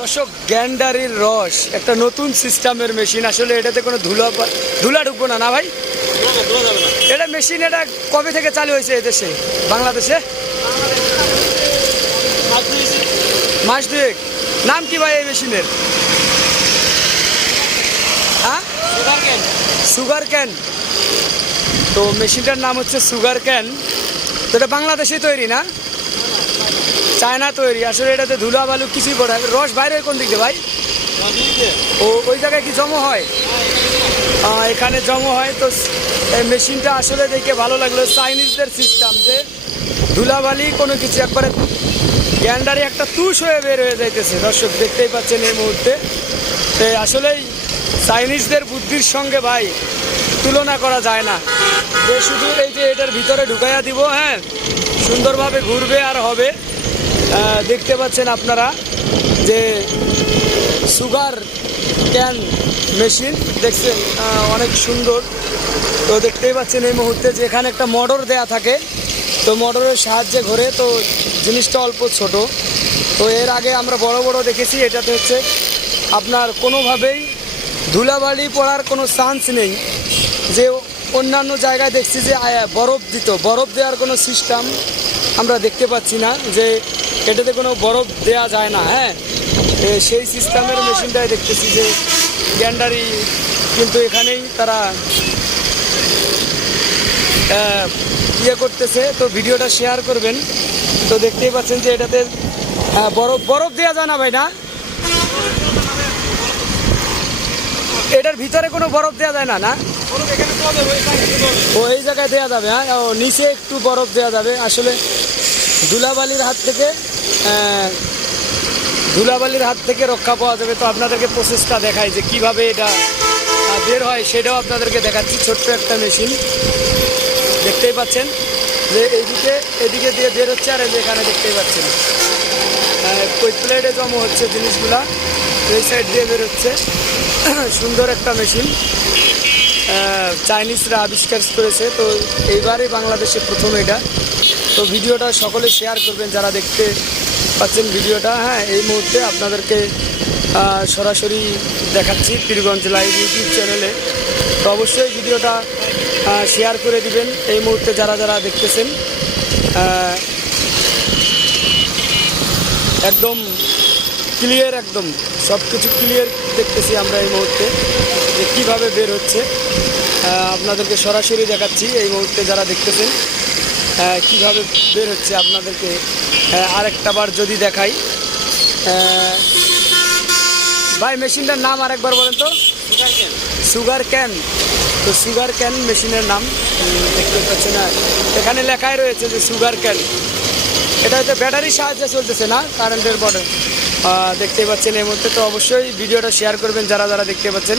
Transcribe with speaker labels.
Speaker 1: দর্শক, গ্যান্ডারির রস, একটা নতুন সিস্টেমের মেশিন, আসলে এটাতে কোনো ধুলা ধুলা ঢুকবো না না ভাই? এটা মেশিন এটা কবে থেকে চালু হয়েছে এদেশে বাংলাদেশে? মাস দুয়েক। নাম কি ভাই এই মেশিনের? হ্যাঁ? Sugar can. তো মেশিনটার নাম হচ্ছে সুগার ক্যান। তো এটা বাংলাদেশেই তৈরি না? চায়না তৈরি, আসলে এটাতে ধুলা বালু কিছুই পড়ে রস বাইরে কোন দিকে ভাই? ও, ওই জায়গায় কি জমা হয়? এখানে জমা হয়, তো এই মেশিনটা আসলে দেখে ভালো লাগল। চাইনিজদের সিস্টেম যে ধুলাবালি কোনো কিছু একবারে গ্যান্ডারি একটা তুষ হয়ে বের হয়ে যাইতেছে। দর্শক, দেখতেই পাচ্ছেন এই মুহূর্তে। তো আসলেই চাইনিজদের বুদ্ধির সঙ্গে ভাই তুলনা করা যায় না। যে শুধু এই যে এটার ভিতরে ঢুকাইয়া দিব হ্যাঁ সুন্দরভাবে ঘুরবে আর হবে। দেখতে পাচ্ছেন আপনারা যে সুগার ক্যান মেশিন, দেখছেন অনেক সুন্দর। তো দেখতেই পাচ্ছেন এই মুহূর্তে যে এখানে একটা মোটর দেয়া থাকে। তো মোটরের সাহায্যে ঘোরে, তো জিনিসটা অল্প ছোট। তো এর আগে আমরা বড় বড় দেখেছি, এটাতে হচ্ছে আপনার কোনোভাবেই ধুলাবালি পড়ার কোনো চান্স নেই। যে অন্যান্য জায়গায় দেখছি যে বরফ দিত। বরফ দেওয়ার কোনো সিস্টেম আমরা দেখতে পাচ্ছি না যে এটাতে কোনো বরফ দেয়া যায় না হ্যাঁ? সেই সিস্টেমের মেশিনটাই দেখতেছি যে গ্যান্ডারি কিন্তু এখানেই তারা ইয়ে করতেছে। তো ভিডিওটা শেয়ার করবেন। তো দেখতেই পাচ্ছেন যে এটাতে বরফ বরফ দেওয়া যায় না ভাই, না? এটার ভিতরে কোনো বরফ দেওয়া যায় না না? ও, এই জায়গায় দেওয়া যাবে হ্যাঁ? ও, নিচে একটু বরফ দেওয়া যাবে। আসলে ধুলাবালির হাত থেকে ধুলাবালির হাত থেকে রক্ষা পাওয়া যাবে। তো আপনাদেরকে প্রসেসটা দেখাই যে কীভাবে এটা বের হয়, সেটাও আপনাদেরকে দেখাচ্ছি। ছোট্ট একটা মেশিন দেখতেই পাচ্ছেন যে এইদিকে, এদিকে দিয়ে বের হচ্ছে আর এই এখানে দেখতেই পাচ্ছেন। ওই প্লেটে জমা হচ্ছে জিনিসগুলা। এই সাইড দিয়ে বের হচ্ছে। সুন্দর একটা মেশিন চাইনিজরা আবিষ্কার করেছে। তো এইবারই বাংলাদেশে প্রথম এটা। তো ভিডিওটা সকলে শেয়ার করবেন, যারা দেখতে পাচ্ছেন ভিডিওটা। হ্যাঁ এই মুহূর্তে আপনাদেরকে সরাসরি দেখাচ্ছি পীরগঞ্জ লাইভ ইউটিউব চ্যানেলে তো অবশ্যই ভিডিওটা শেয়ার করে দিবেন। এই মুহূর্তে যারা যারা দেখতেছেন একদম ক্লিয়ার একদম। সব কিছু ক্লিয়ার দেখতেছি আমরা এই মুহূর্তে, যে কীভাবে বের হচ্ছে। আপনাদেরকে সরাসরি দেখাচ্ছি এই মুহূর্তে যারা দেখতেছেন। কীভাবে বের হচ্ছে আপনাদেরকে? আরেকটা বার যদি দেখাই। ভাই, মেশিনটার নাম আরেকবার বলেন তো। Sugar can. তো সুগার ক্যান মেশিনের নাম। দেখতে পাচ্ছেন না এখানে লেখাই রয়েছে যে সুগার ক্যান। এটা হয়তো ব্যাটারির সাহায্যে চলতেছে না, কারেন্টের বটে দেখতে পাচ্ছেন এই মুহূর্তে। তো অবশ্যই ভিডিওটা শেয়ার করবেন যারা যারা দেখতে পাচ্ছেন।